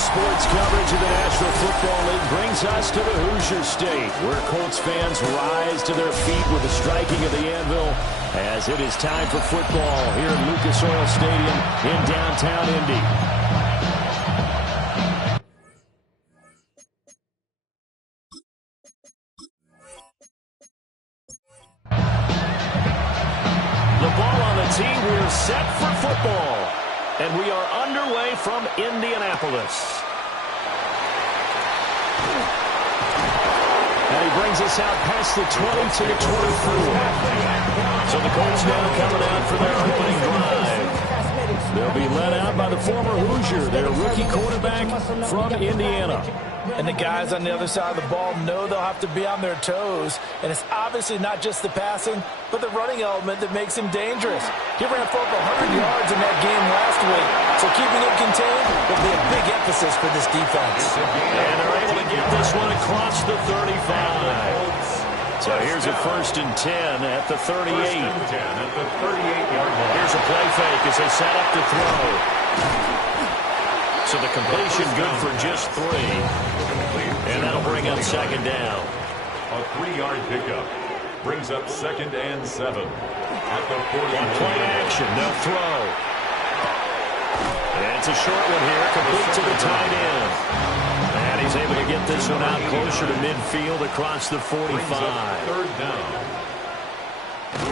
Sports coverage of the National Football League brings us to the Hoosier State, where Colts fans rise to their feet with the striking of the anvil as it is time for football here at Lucas Oil Stadium in downtown Indy. The ball on the tee. We're set for football. And we are underway from Indianapolis. And he brings us out past the 20 to the 24. So the Colts now coming out for their opening drive. They'll be led out by the former Hoosier, their rookie quarterback from Indiana. And the guys on the other side of the ball know they'll have to be on their toes. And it's obviously not just the passing, but the running element that makes him dangerous. He ran for over 100 yards in that game last week. So keeping him contained will be a big emphasis for this defense. And they're able to get this one across the 35. So here's a 1st and 10 at the 38. Here's a play fake as they set up to throw. So the completion good for just 3. And that'll bring up 2nd down. A 3-yard pickup brings up 2nd and 7. At the 40. On play action, they'll throw. And it's a short one here, complete to the tight end. And he's able to get this one out closer to midfield across the 45. 3rd down.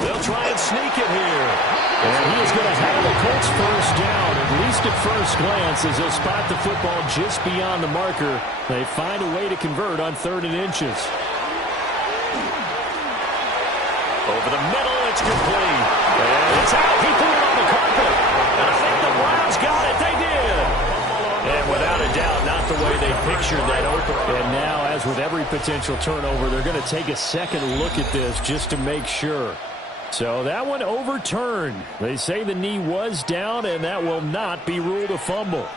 They'll try and sneak it here. And he is going to have the Colts 1st down, at least at first glance, as they'll spot the football just beyond the marker. They find a way to convert on 3rd and inches. Over the middle, it's complete. And it's out. He threw it on the carpet. And I think the Browns got it. They did. And without a doubt, not the way they pictured that opener. And now, as with every potential turnover, they're going to take a second look at this just to make sure. So that one overturned. They say the knee was down, and that will not be ruled a fumble.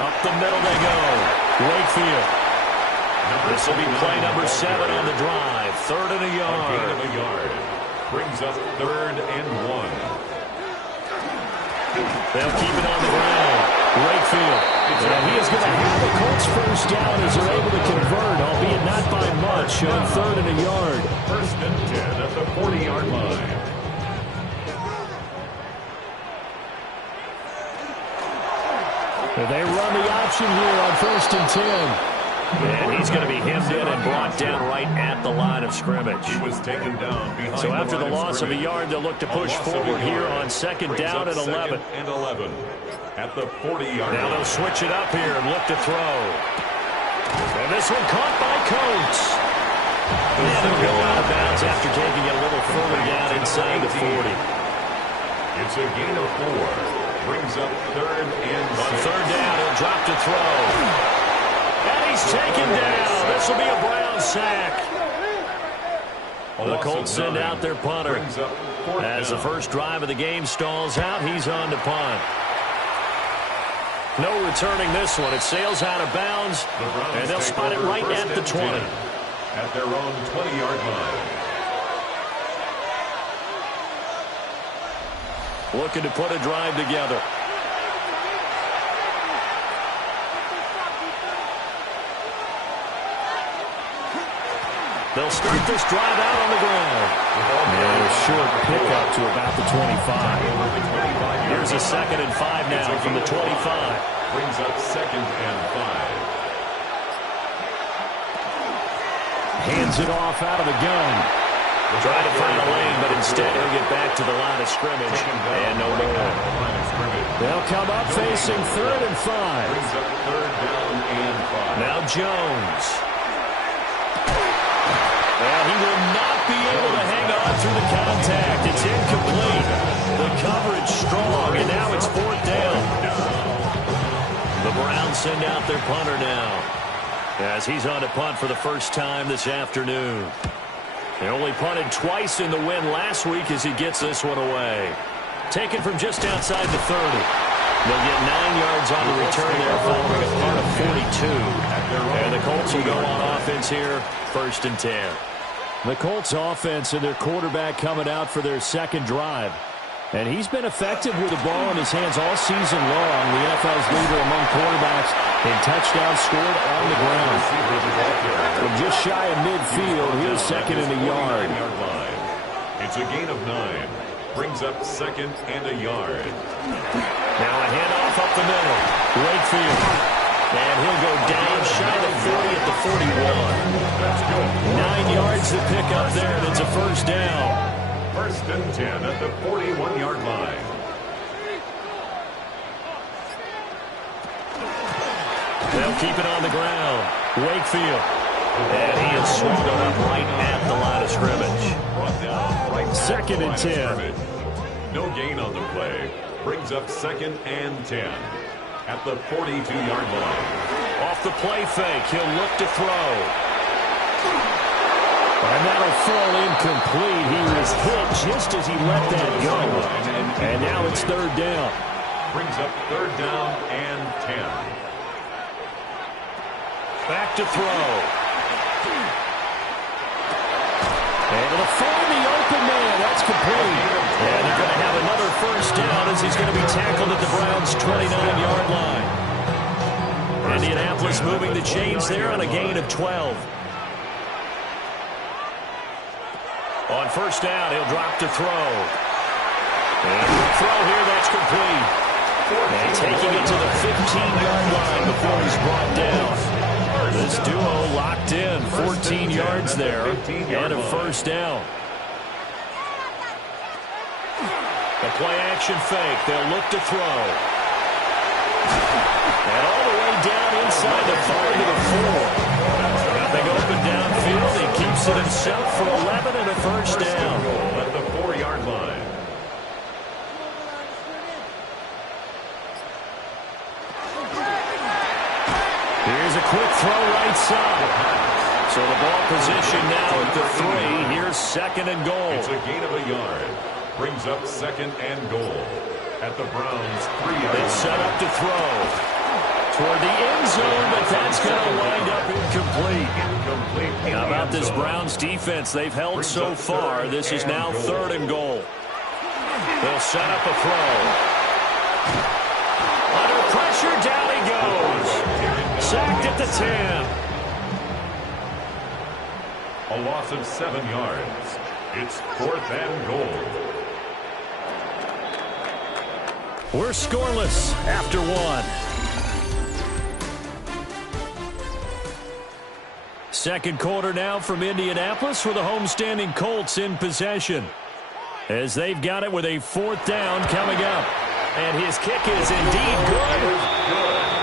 Up the middle they go. Wakefield. This will be play number 7 on the drive. 3rd and a yard. A gain of a yard. Brings up 3rd and 1. They'll keep it on the ground. Wakefield. And he is going to have the Colts 1st down as they're able to convert, albeit not by much, on 3rd and a yard. 1st and 10 at the 40-yard line. They run the option here on 1st and 10. And he's going to be hemmed in and brought down right at the line of scrimmage. He was taken down behind. So after the loss of a yard, they'll look to push forward here on 2nd down and 11. And 11 at the 40-yard line. Now they'll switch it up here and look to throw. And this one caught by Coates. And they'll go out of bounds after taking it a little further down inside the 40. It's a gain of 4. Brings up 3rd and 6. On 3rd down, he'll drop to throw. And he's taken down. This will be a Brown sack. The Colts send out their punter. As the first drive of the game stalls out, he's on to punt. No returning this one. It sails out of bounds, and they'll spot it right at the 20. At their own 20-yard line. Looking to put a drive together. They'll start this drive out on the ground. And a short pickup to about the 25. Here's a 2nd and 5 now from the 25. Brings up 2nd and 5. Hands it off out of the gun. Trying to find a lane, but instead he'll get back to the line of scrimmage. And no more. They'll come up facing 3rd and 5. Brings up 3rd down and 5. Now Jones. And he will not be able to hang on through the contact. It's incomplete. The coverage strong, and now it's 4th down. The Browns send out their punter now, as he's on to punt for the first time this afternoon. They only punted twice in the win last week as he gets this one away. Taken from just outside the 30. They'll get 9 yards on the return there following a punt of 42. And the Colts will go on offense here, 1st and 10. The Colts offense and their quarterback coming out for their second drive. And he's been effective with the ball in his hands all season long. The NFL's leader among quarterbacks in touchdowns scored on the ground. From just shy of midfield, here's 2nd and a yard. It's a gain of 9. Brings up 2nd and a yard. Now a handoff up the middle. Wakefield. And he'll go down shy of 40 at the 41. 9 yards to pick up there, and it's a 1st down. 1st and 10 at the 41-yard line. They'll keep it on the ground. Wakefield. And he is swung up right at the line of scrimmage. 2nd and 10. No gain on the play. Brings up 2nd and 10 at the 42-yard line. Off the play fake, he'll look to throw. And that'll fall incomplete. He was hit just as he let that go. And now it's 3rd down. Brings up 3rd down and 10. Back to throw. And it'll find the open man. That's complete. And they're going to have another 1st down as he's going to be tackled at the Browns' 29-yard line. Indianapolis moving the chains there on a gain of 12. On 1st down, he'll drop to throw. And throw here, that's complete. And taking it to the 15-yard line before he's brought down. This duo locked in, 14 yards there, and a 1st down. The play-action fake, they'll look to throw. And all the way down inside the 5 to the 4. Nothing open downfield, he keeps it himself for 11 and a 1st down. At the 4-yard line. Here's a quick throw right side. So the ball position now at the 3. Here's 2nd and goal. It's a gain of a yard. Brings up 2nd and goal at the Browns' 3-yard line. They set up to throw toward the end zone, but that's going to wind up incomplete. How about this Browns defense? They've held so far. This is now 3rd and goal. They'll set up a throw. Under pressure, down he goes. Sacked at the 10. A loss of 7 yards. It's 4th and goal. We're scoreless after 1. 2nd quarter now from Indianapolis with the homestanding Colts in possession. As they've got it with a 4th down coming up. And his kick is indeed good.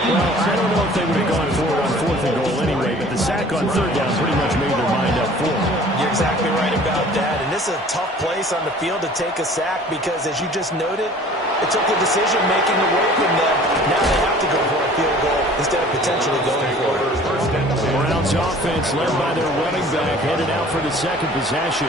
Well, I don't know if they would have gone for it on 4th and goal anyway, but the sack on 3rd down pretty much made their mind up for it. You're exactly right about that. And this is a tough place on the field to take a sack because, as you just noted, it took the decision-making away from them. Now they have to go for a field goal instead of potentially going for it. Browns offense led by their running back headed out for the 2nd possession.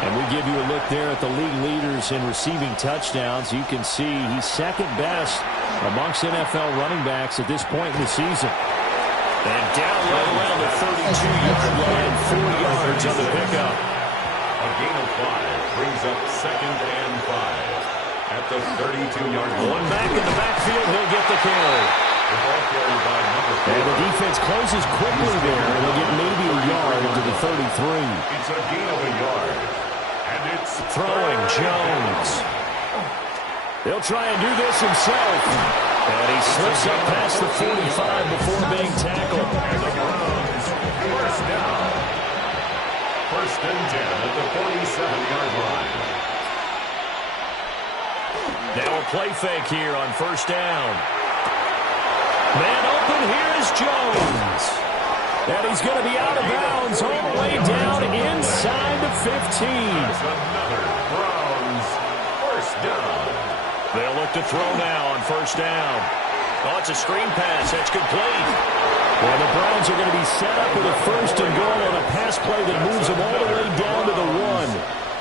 And we give you a look there at the league leaders in receiving touchdowns. You can see he's 2nd best amongst NFL running backs at this point in the season. And down right around the 32-yard line, 4 yards on the pickup. A gain of 5 brings up 2nd and 5 at the 32-yard line. One back in the backfield, he'll get the carry. The ball carried by number 4. And the defense closes quickly there, and they'll get maybe a yard into the 33. It's a gain of a yard. And it's Throwing Jones. He'll try and do this himself. And he slips up past the 45 before being tackled. And the Browns, 1st down. 1st and 10 at the 47-yard line. Now a play fake here on 1st down. Man open, here is Jones. And he's going to be out of bounds all the way down inside the 15. That's another Browns 1st down. They'll look to throw now on 1st down. Oh, it's a screen pass. That's complete. Well, the Browns are going to be set up with a 1st and goal on a pass play that moves them all the way down to the 1.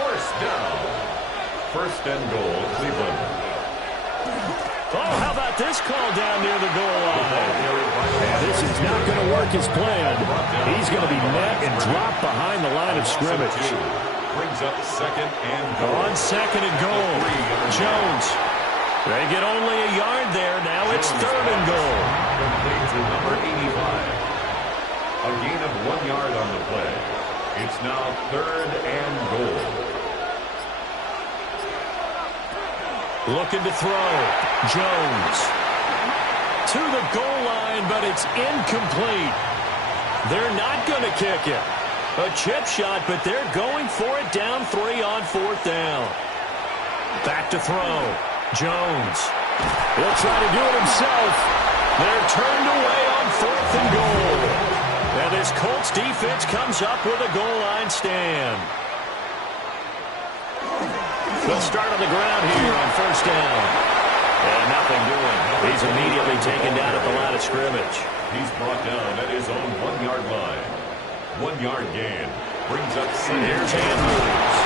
1st down. 1st and goal, Cleveland. Oh, how about this call down near the goal line? And this is not going to work as planned. He's going to be met and dropped behind the line of scrimmage. Brings up second and goal. On second and goal, Jones. They get only a yard there. Now it's third and goal. Complete to number 85. A gain of 1 yard on the play. It's now third and goal. Looking to throw. Jones. To the goal line, but it's incomplete. They're not going to kick it. A chip shot, but they're going for it down 3 on fourth down. Back to throw. Jones. He'll try to do it himself. They're turned away on fourth and goal. And this Colts defense comes up with a goal line stand. They'll start on the ground here on first down. And nothing doing. He's immediately taken down at the line of scrimmage. He's brought down at his own 1 yard line. 1 yard gain. Brings up second. Here's Andrews.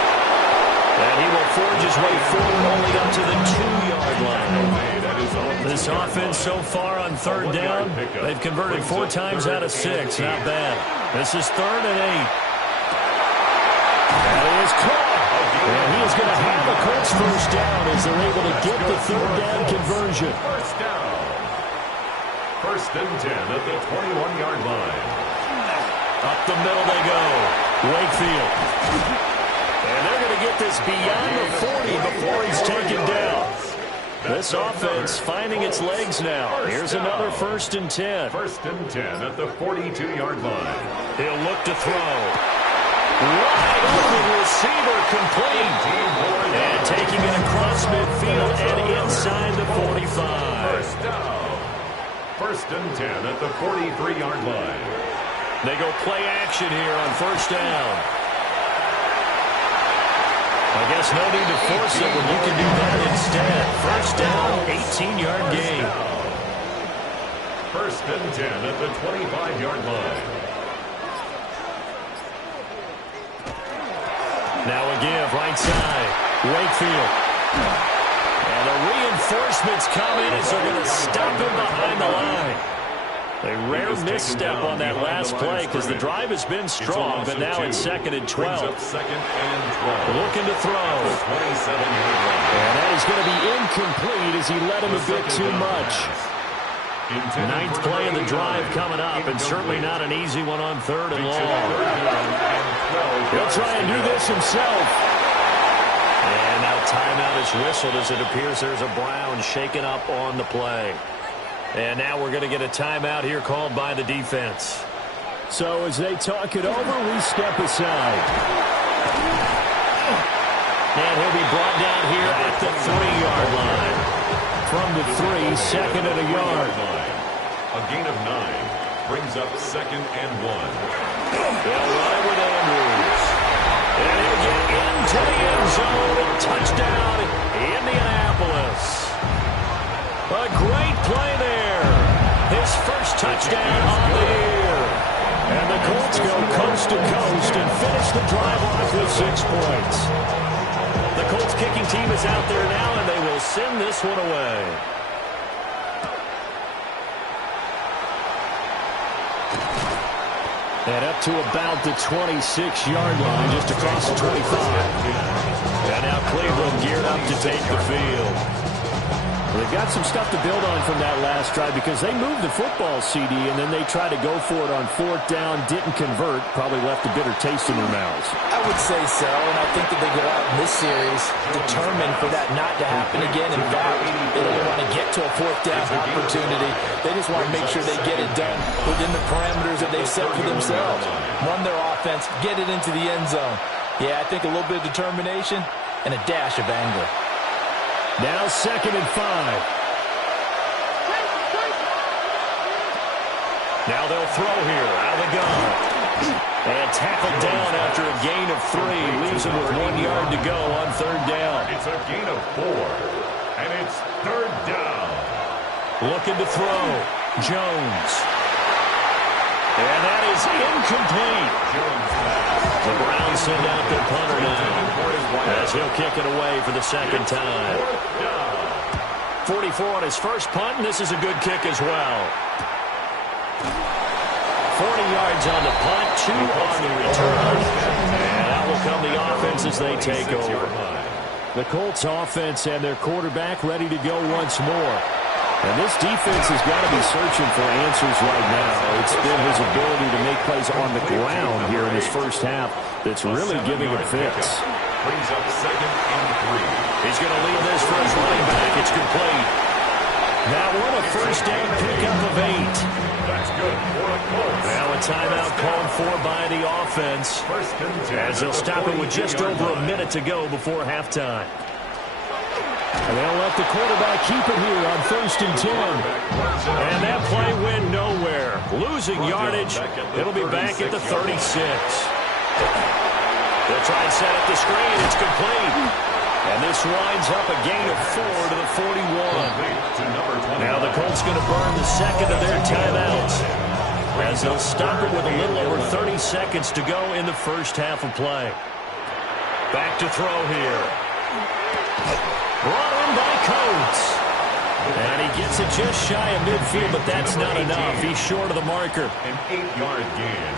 And he will forge his way forward only up to the 2-yard line. This offense so far on third down, they've converted 4 times out of 6. Not bad. This is third and 8. That is caught. And he is going to have a Colts first down as they're able to get the third down conversion. First down. First and 10 at the 21-yard line. Up the middle they go. Wakefield. And they're going to get this beyond the 40 before he's taken down. This offense finding its legs now. Here's another first and 10. First and 10 at the 42-yard line. He'll look to throw. Wide open receiver complete. And taking it across midfield and inside the 45. First down. First and 10 at the 43-yard line. They go play action here on first down. I guess no need to force it when you can do that instead. First down, 18-yard gain. First and 10 at the 25-yard line. Now a give, right side. Wakefield. And the reinforcements come in as they're going to stop him behind the line. A rare misstep on that last play because the drive has been strong, but now it's second and 12. Looking to throw. And that is going to be incomplete as he led him a bit too much. Ninth play of the drive coming up, and certainly not an easy one on third and long. He'll try and do this himself. And now timeout is whistled as it appears there's a Brown shaken up on the play. And now we're going to get a timeout here called by the defense. So as they talk it over, we step aside. And he'll be brought down here at the 3-yard line. From the 3, second and a yard. A gain of 9 brings up second and 1. They'll run with Andrews. And he'll get into the end zone. A touchdown, Indianapolis. A great play there. His first touchdown on the year. And the Colts go coast to coast and finish the drive off with 6 points. The Colts kicking team is out there now, and they will send this one away. And up to about the 26-yard line, just across the 25. And now Cleveland geared up to take the field. Well, they've got some stuff to build on from that last drive because they moved the football, CD, and then they tried to go for it on fourth down, didn't convert, probably left a bitter taste in their mouths. I would say so, and I think that they go out in this series determined for that not to happen again. In fact, they don't want to get to a fourth down opportunity. They just want to make sure they get it done within the parameters that they've set for themselves. Run their offense, get it into the end zone. Yeah, I think a little bit of determination and a dash of anger. Now second and 5. Now they'll throw here out of the gun. And tackled down after a gain of 3. Leaves him with 1 yard to go on third down. It's a gain of 4. And it's third down. Looking to throw. Jones. And that is incomplete. The Browns send out their punter now as he'll kick it away for the second time. 44 on his first punt, and this is a good kick as well. 40 yards on the punt, 2 on the return. And out will come the offense as they take over. The Colts offense and their quarterback ready to go once more. And this defense has got to be searching for answers right now. It's been his ability to make plays on the ground here in his first half that's really giving him fits. Brings up 2nd and 3. He's going to lead this for his running back. It's complete. Now what a first down pickup of 8. That's good for the Colts. Now a timeout called for by the offense as they'll stop it with just over a minute to go before halftime. And they'll let the quarterback keep it here on 1st and 10. And that play went nowhere. Losing yardage. It'll be back at the 36. They'll try and set up the screen. It's complete. And this winds up a gain of 4 to the 41. Now the Colts going to burn the second of their timeouts as they'll stop it with a little over 30 seconds to go in the first half of play. Back to throw here. Brought in by Colts. And he gets it just shy of midfield, but that's not enough. He's short of the marker. An 8-yard gain.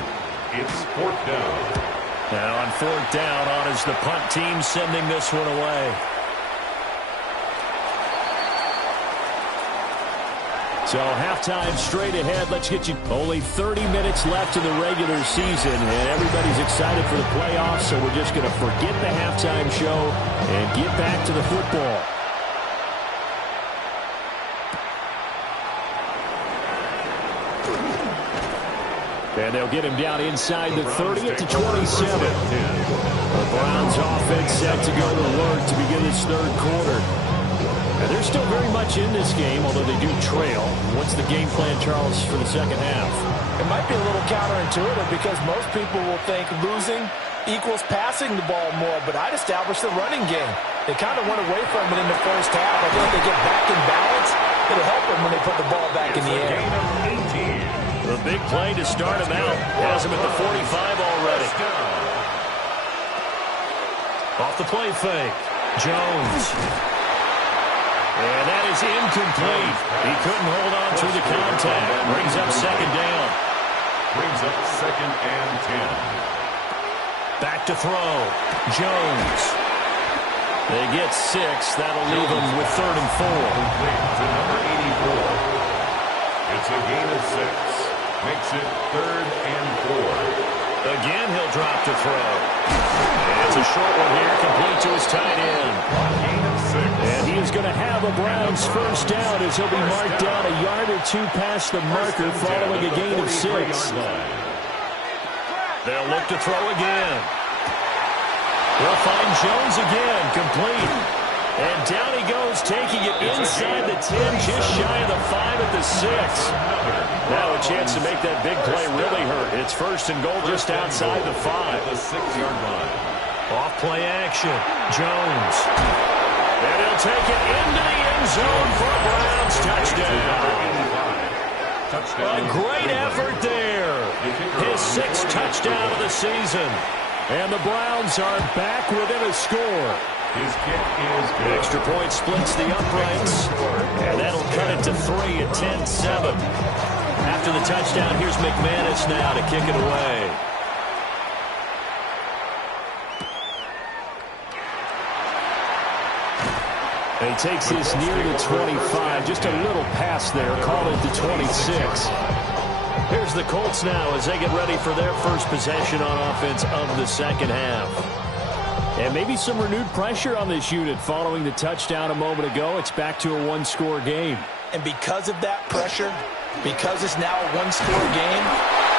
It's 4th down. Now on 4th down, on is the punt team sending this one away. So halftime straight ahead. Let's get you only 30 minutes left in the regular season, and everybody's excited for the playoffs, so we're just going to forget the halftime show and get back to the football. And they'll get him down inside the 30 at the 27. The Browns offense set to go to work to begin this 3rd quarter. And they're still very much in this game, although they do trail. What's the game plan, Charles, for the second half? It might be a little counterintuitive because most people will think losing equals passing the ball more, but I'd establish the running game. They kind of went away from it in the first half. I think if they get back in balance, it'll help them when they put the ball back in the air. The big play to start him out. Has him at the 45 already. Off the play fake. Jones. And that is incomplete. He couldn't hold on through the contact. Brings up 2nd down. Brings up 2nd and 10. Back to throw. Jones. They get 6. That'll leave them with 3rd and 4. To number 84. It's a gain of 6. Makes it 3rd and 4. Again, he'll drop to throw. And it's a short one here, complete to his tight end. Gain of 6. And he is going to have a Browns first down as he'll be marked down a yard or 2 past the marker following a gain of 6. They'll look to throw again. They'll find Jones again, complete. And down he goes, taking it inside the 10, just shy of the 5 at the 6. Now a chance to make that big play really hurt. It's 1st and goal just outside the 5. The 6-yard line. Off play action. Jones. And he'll take it into the end zone for a Browns touchdown. A great effort there. His 6th touchdown of the season. And the Browns are back within a score. His kick is good. Extra point splits the uprights. And that'll cut it to 3 at 10-7. After the touchdown, here's McManus now to kick it away. He takes this near the 25. Just a little pass there. Call it the 26. Here's the Colts now as they get ready for their first possession on offense of the second half. And maybe some renewed pressure on this unit following the touchdown a moment ago. It's back to a 1-score game. And because of that pressure, because it's now a 1-score game,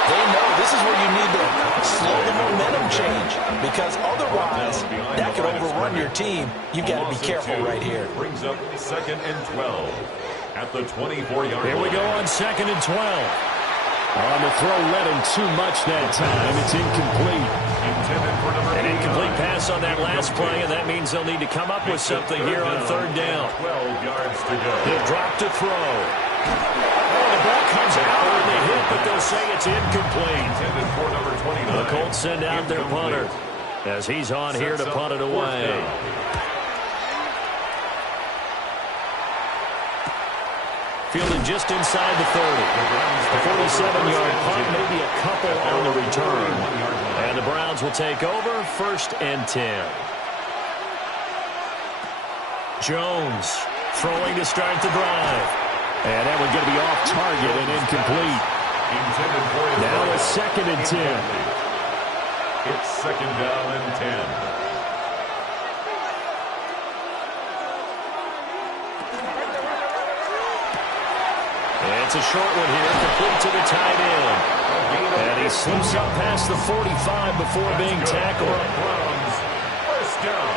they know this is where you need to slow the momentum change. Because otherwise, that could overrun your team. You've got to be careful right here. Brings up 2nd and 12 at the 24-yard line. Here we go on 2nd and 12. On the throw, led him too much that time. It's incomplete. An incomplete pass on that last play, and that means they'll need to come up with something here on 3rd down. 12 yards to go. He'll drop to throw. Oh, the ball comes out on the hit, but they'll say it's incomplete. The Colts send out their punter as he's on here to punt it away. Fielded just inside the 30. The 47-yard punt, maybe a couple on the return. And the Browns will take over, 1st and 10. Jones throwing to start the drive. And that one's going to be off target and incomplete. Now a 2nd and 10. It's 2nd down and 10. It's a short one here, complete to the tight end. And he slips up past the 45 before being tackled. First down.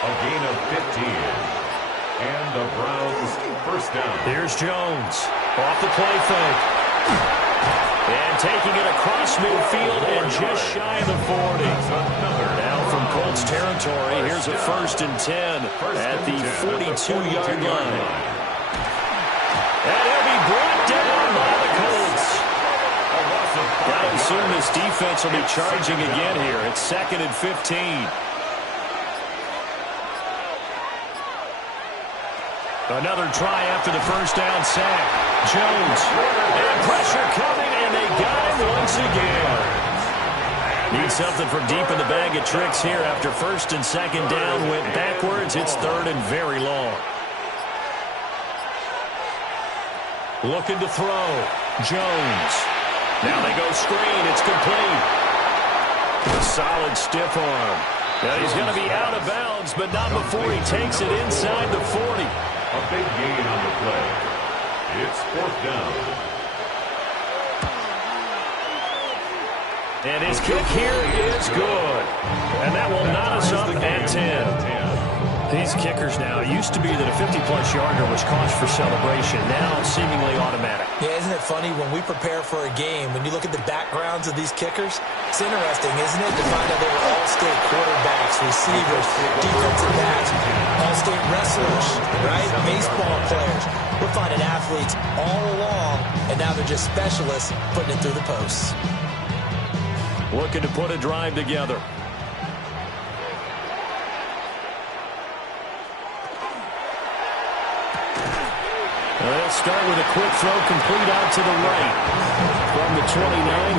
A gain of 15. And the Browns first down. Here's Jones. Off the play fake. And taking it across midfield and just shy of the 40. Now from Colts territory, here's a 1st and 10 at the 42-yard line. And he'll be brought down by the Colts. Gotta assume this defense will be charging again here. It's 2nd and 15. Another try after the first down sack. Jones. And pressure coming, and they got him once again. Need something from deep in the bag of tricks here after 1st and 2nd down. Went backwards. It's 3rd and very long. Looking to throw. Jones. Now they go screen. It's complete. A solid stiff arm. Now he's going to be out of bounds, but not before he takes it inside the 40. A big gain on the play. It's 4th down. And his kick here is good. And that will knot us up at 10. These kickers now, it used to be that a 50-plus yarder was cause for celebration. Now seemingly automatic. Yeah, isn't it funny when we prepare for a game, when you look at the backgrounds of these kickers, it's interesting, isn't it, to find out they were all-state quarterbacks, receivers, defensive backs, all-state wrestlers, right? Baseball players. We're finding athletes all along, and now they're just specialists putting it through the posts. Looking to put a drive together. Let's start with a quick throw complete out to the right. From the 29,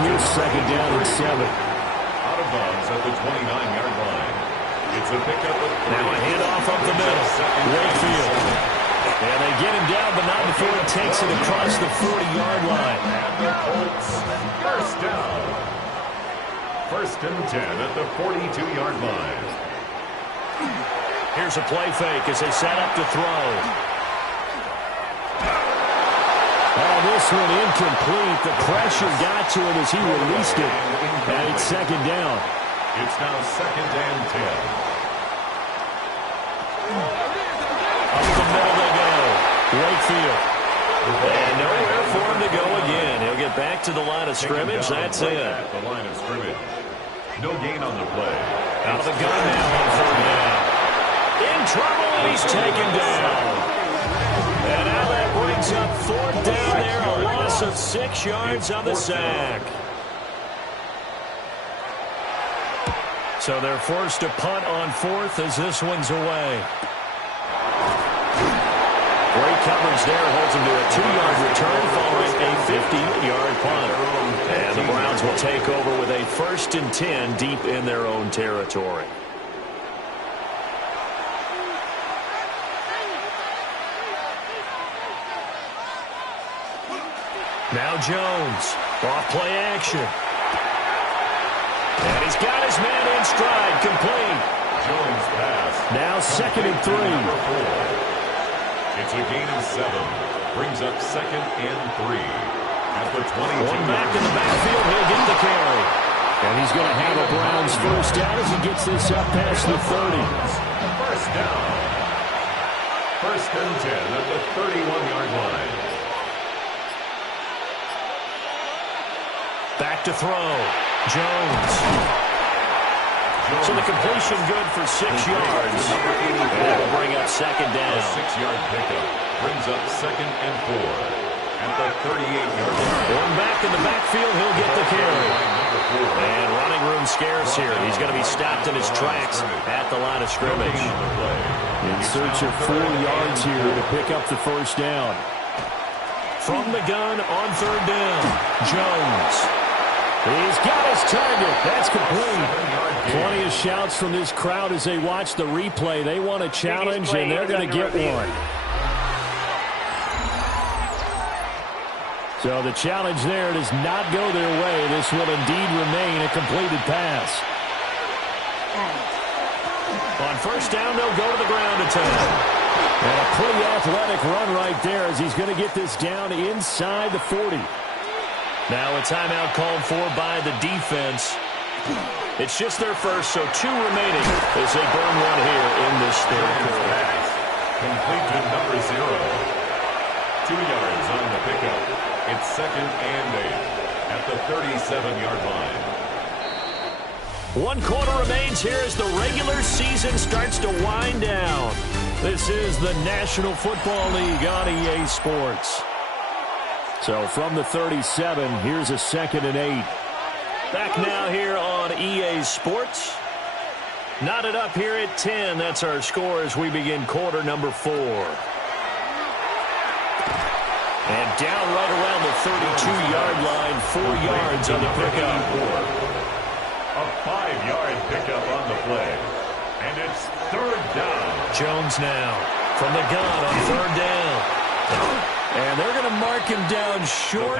here's 2nd down and 7. Out of bounds at the 29-yard line. It's a pickup of 3. Now a handoff up the middle. Wakefield. And they get him down, but not before he takes it across the 40-yard line. And the Colts first down. 1st and 10 at the 42-yard line. Here's a play fake as they set up to throw. Oh, this one incomplete. The pressure got to him as he released it. And it's 2nd down. It's now 2nd and 10. Up the middle they go. Wakefield. And nowhere for him to go again. He'll get back to the line of scrimmage. That's it. The line of scrimmage. No gain on the play. Out of the gun now on 3rd down. In trouble, and he's taken down. And now that brings up 4th down there, a loss of 6 yards on the sack. So they're forced to punt on 4th as this one's away. Great coverage there, holds him to a 2-yard return following a 50-yard punt. And the Browns will take over with a 1st and 10 deep in their own territory. Now Jones, off play action. And he's got his man in stride, complete. Jones pass. Now 2nd and 3. It's a gain of 7. Brings up 2nd and 3. At the 22. One back in the backfield, he'll get the carry. And he's going to have a Browns first down as he gets this up past the 30. First down. 1st and 10 at the 31-yard line. Back to throw. Jones. So the completion good for 6 yards. And that'll bring up 2nd down. A 6-yard pickup brings up 2nd and 4. at the 38-yard line. One back in the backfield, he'll get the carry. And running room scarce here. He's going to be stopped in his tracks at the line of scrimmage. In search of 4 yards here to pick up the first down. From the gun on third down, Jones. He's got his target. That's complete. Plenty of shouts from this crowd as they watch the replay. They want a challenge, and they're going to get one. So the challenge there does not go their way. This will indeed remain a completed pass. On first down, they'll go to the ground attack. And a pretty athletic run right there as he's going to get this down inside the 40. Now a timeout called for by the defense. It's just their first, so 2 remaining as they burn one here in this third quarter. Complete to number 0. 2 yards on the pickup. It's 2nd and 8 at the 37-yard line. 1 quarter remains here as the regular season starts to wind down. This is the National Football League on EA Sports. So from the 37, here's a 2nd and 8. Back now here on EA Sports. Knotted up here at 10. That's our score as we begin quarter number 4. And down right around the 32-yard line, 4 yards on the pickup. A 5-yard pickup on the play. And it's third down. Jones now from the gun on third down. And they're going to mark him down short,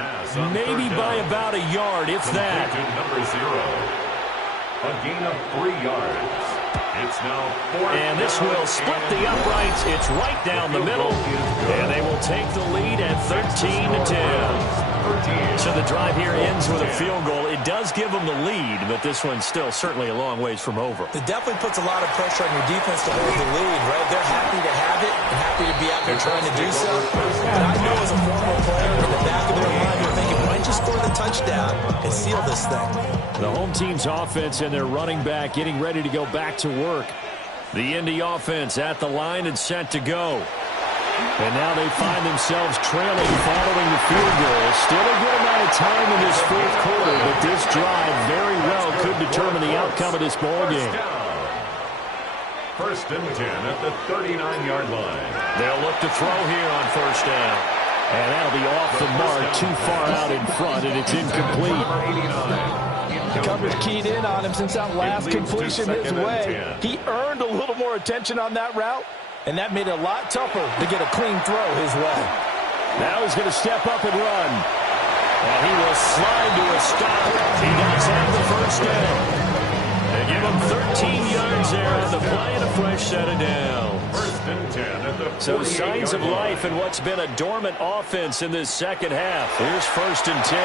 maybe by about a yard, if that. To number 0. A gain of 3 yards. It's now 4th. And this will split the uprights. It's right down the middle. And they will take the lead at 13-10. So the drive here ends with a field goal. It does give them the lead, but this one's still certainly a long ways from over. It definitely puts a lot of pressure on your defense to hold the lead, right? They're happy to have it and happy to be out there trying to do so. But I know as a former player, in the back of their mind, they're thinking, why don't you score the touchdown and seal this thing? The home team's offense and their running back getting ready to go back to work. The Indy offense at the line and set to go. And now they find themselves trailing following the field goal. Still a good amount of time in this fourth quarter, but this drive very well could determine the outcome of this ballgame. First and 10 at the 39-yard line. They'll look to throw here on first down. And that'll be off the mark, too far out in front, and it's incomplete. The coverage keyed in on him since that last completion his way. He earned a little more attention on that route, and that made it a lot tougher to get a clean throw his way. Now he's going to step up and run. And he will slide to a stop. He does have the first down. They give him 13 yards there on the play and a fresh set of downs. First and 10 at the 48-yard So signs of life in what's been a dormant offense in this second half. Here's first and 10.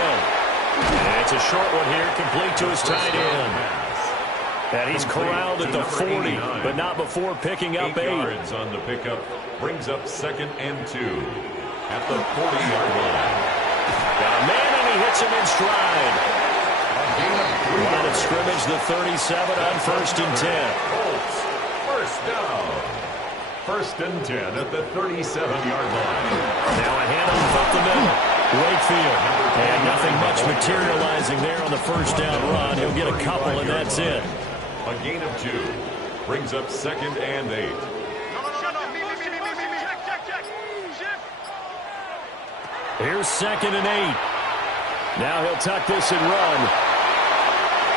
And it's a short one here, complete to his tight end. And he's corralled at the 40, but not before picking up 8. Yards on the pickup brings up 2nd and 2 at the 40-yard line. Got a man, and he hits him in stride. Line of scrimmage, the 37 on first and 10. Colts, first down. First and 10 at the 37-yard line. Now a handoff up the middle. Wakefield. And nothing much materializing there on the first down run. He'll get a couple, and that's it. A gain of 2 brings up 2nd and 8. Here's 2nd and 8. Now he'll tuck this and run.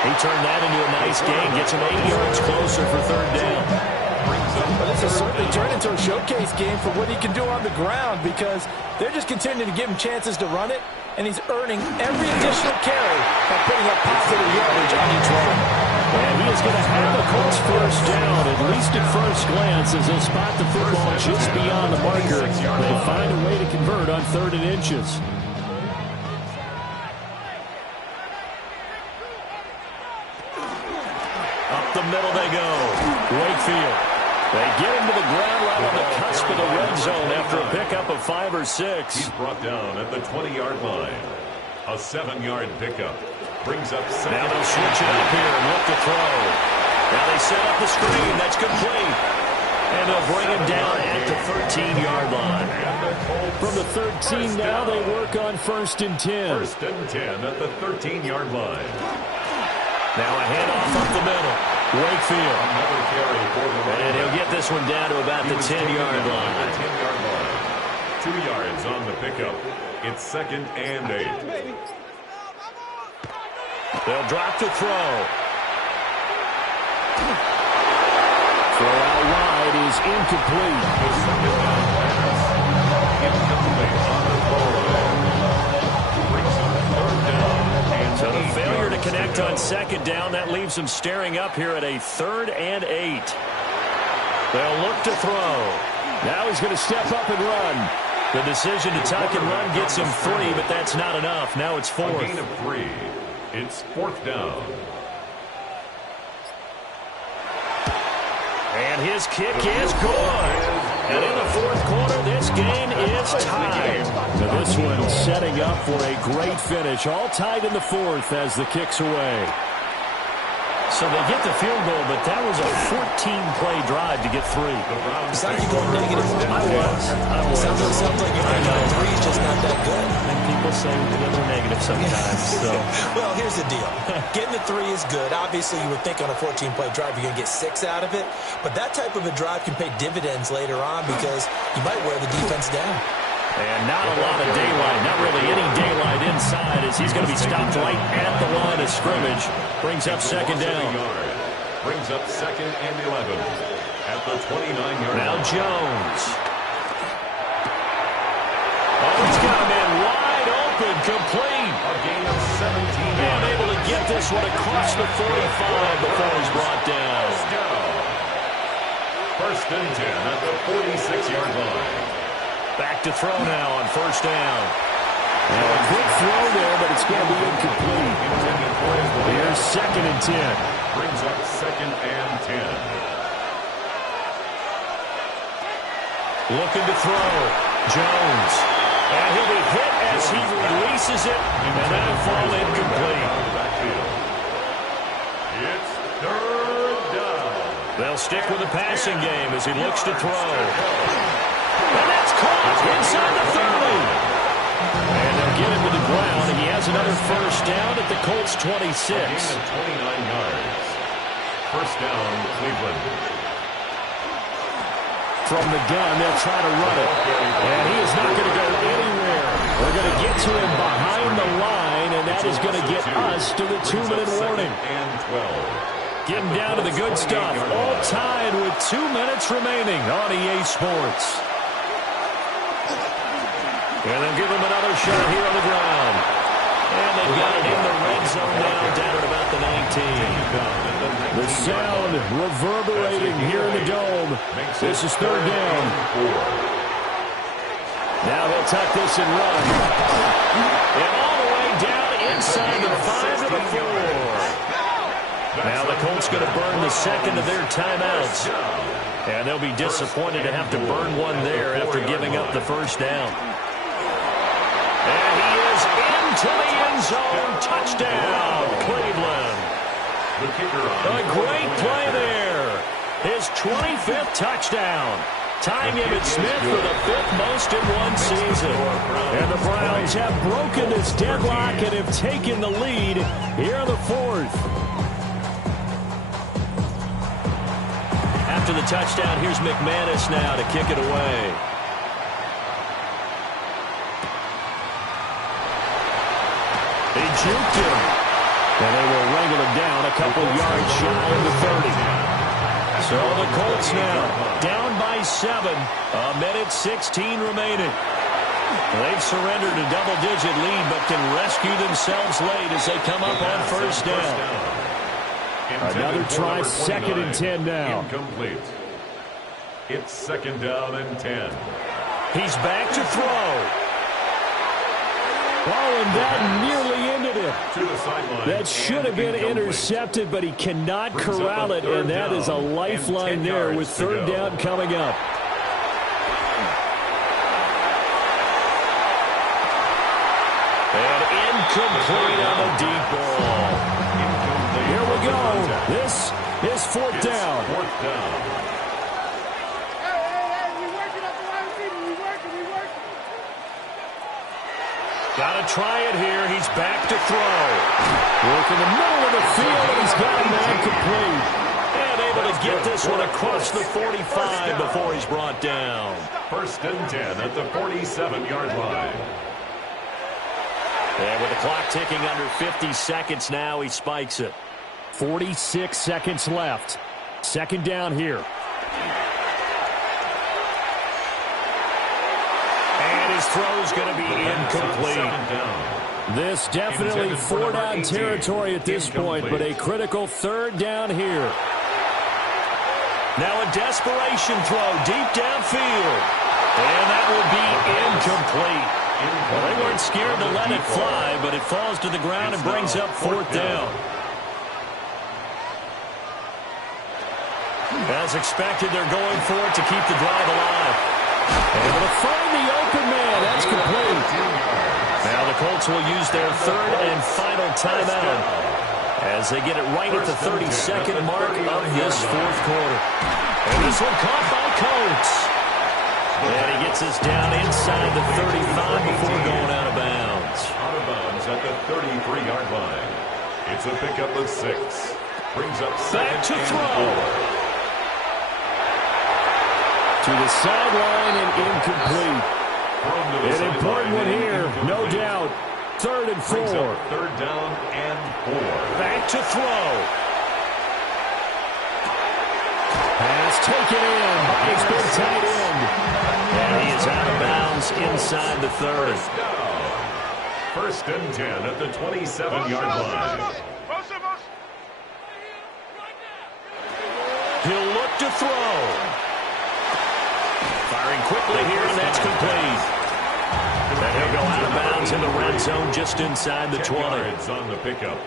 He turned that into a nice gain. Gets him 8 yards closer for third down. But this has certainly turned into a showcase game for what he can do on the ground, because they're just continuing to give him chances to run it, and he's earning every additional carry by putting up positive yardage on each run. And he is going to have the Colts first down, at least at first glance, as they'll spot the football just beyond the marker. They'll find a way to convert on 3rd and inches. Up the middle they go. Wakefield. They get him to the ground right on the cusp of the red zone after a pickup of 5 or 6. He's brought down at the 20-yard line. A 7-yard pickup brings up 2nd. Now they'll switch it up here and look to throw. Now they set up the screen. That's complete. And they'll bring him down at the 13-yard line. From the 13 now, they work on 1st and 10. 1st and 10 at the 13-yard line. Now a handoff up the middle. Wakefield. Another carry for the running And he'll back. get this one down to about the 10-yard line. 10-yard line. 2 yards on the pickup. It's 2nd and 8. They'll drop to throw. Throw out wide is incomplete. The 2nd down pass. Incomplete on the goal line. Brings up 3rd down. And So the 8 failure to yards connect go. on 2nd down, that leaves them staring up here at a 3rd and 8. They'll look to throw. Now he's going to step up and run. The decision to tuck and run gets him 3, but that's not enough. Now it's A 4th. gain of 3. It's 4th down. And his kick is good. And in the 4th quarter, this game is tied. So this one setting up for a great finish. All tied in the 4th as the kick's away. So they get the field goal, but that was a 14-play drive to get 3. Sounds like you're going negative. I was. Sounds like your negative 3 is just not that good. And people say they're negative sometimes. So. Well, here's the deal. Getting the 3 is good. Obviously, you would think on a 14-play drive you're going to get 6 out of it. But that type of a drive can pay dividends later on because you might wear the defense down. And not a lot of daylight, not really any daylight inside as he's going to be stopped right at the line of scrimmage. Brings up 2nd down. Brings up 2nd and 11 at the 29-yard Now line. Jones. Oh, he's got him in wide open, complete. A gain of 17 And able to get this one across the 45 before he's brought down. First and 10 at the 46-yard line. Back to throw now on 1st down. Now a quick throw there, but it's going to be incomplete. Here's 2nd and 10. Brings up 2nd and 10. Looking to throw. Jones. And he'll be hit as he releases it. And that'll fall incomplete. It's 3rd down. They'll stick with the passing game as he looks to throw. And that's caught inside the 30. And they'll get him to the ground. And he has another 1st down at the Colts 26. A gain of 29 yards. 1st down, Cleveland. From the gun, they'll try to run it. And he is not going to go anywhere. We're going to get to him behind the line, and that is going to get us to the 2-minute warning. And 12. Getting down to the good stuff. All tied with 2 minutes remaining on EA Sports. And they'll give him another shot here on the ground. And they've got it in the red zone now, down at about the 19. The sound reverberating here in the dome. This is 3rd down. Now they'll tuck this and run. And all the way down inside the 5 of the 4. Now the Colts going to burn the 2nd of their timeouts. And they'll be disappointed to have to burn one there after giving up the 1st down. And he is into the end zone. Touchdown, Cleveland. A great play there. His 25th touchdown. Tying Emmitt Smith for the 5th most in one season. And the Browns have broken this deadlock and have taken the lead here in the 4th. After the touchdown, here's McManus now to kick it away. He juked him. And they will wrangle him down a couple yards shy of the 30. So the Colts now down by 7. A minute 16 remaining. They've surrendered a double-digit lead, but can rescue themselves late as they come up on 1st down. Another try, 2nd and 10 now. Incomplete. It's 2nd down and 10. He's back to throw. Oh, and that nearly ended it. To the sideline. That should have been intercepted, but he cannot corral it, and that is a lifeline there with 3rd down coming up. And incomplete on the deep ball. Here we go. This is 4th down. 4th down. Got to try it here. He's back to throw. Work in the middle of the field, and he's got a man complete. And able to get this one across the 45 before he's brought down. 1st and 10 at the 47-yard line. And with the clock ticking under 50 seconds now, he spikes it. 46 seconds left. 2nd down here. And his throw's going to be incomplete. This definitely 4-down territory at this point, but a critical 3rd down here. Now a desperation throw deep downfield. And that will be incomplete. Well, they weren't scared to let it fly, but it falls to the ground and brings up 4th down. As expected, they're going for it to keep the drive alive. Able to find the open man. That's complete. Now the Colts will use their 3rd and final timeout as they get it right at the 32nd mark of this 4th quarter. And this one caught by Colts. And he gets us down inside the 35 before going out of bounds. Out of bounds at the 33-yard line. It's a pickup of 6. Brings up 2nd Back to throw. To the sideline and incomplete. An important one here, no doubt. 3rd and 4. 3rd down and 4. Back to throw. Pass taken in by his big tight end. And he is out of bounds inside the 30. 1st and 10 at the 27-yard line. He'll look to throw. Firing quickly here, and that's complete. And he'll go out of bounds in the red zone just inside the 20. Yards on the pickup.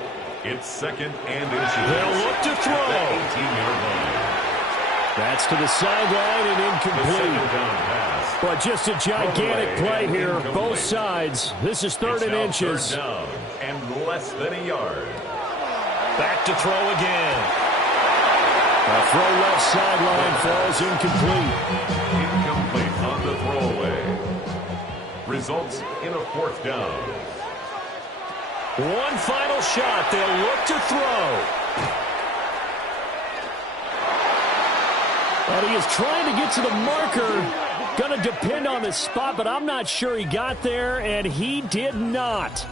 It's 2nd and inches. They'll look to throw. 18-yard line. That's to the sideline and The incomplete. 2nd down pass. But just a gigantic play here, both sides. This is 3rd and inches. 3rd down and less than a yard. Back to throw again. A throw left sideline falls incomplete. Incomplete on the throwaway. Results in a 4th down. One final shot. They'll look to throw. And he is trying to get to the marker. Going to depend on the spot, but I'm not sure he got there, and he did not.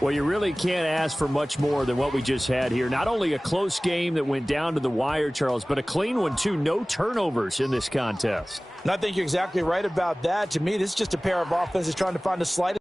Well, you really can't ask for much more than what we just had here. Not only a close game that went down to the wire, Charles, but a clean one, too. No turnovers in this contest. And I think you're exactly right about that. To me, this is just a pair of offenses trying to find the slightest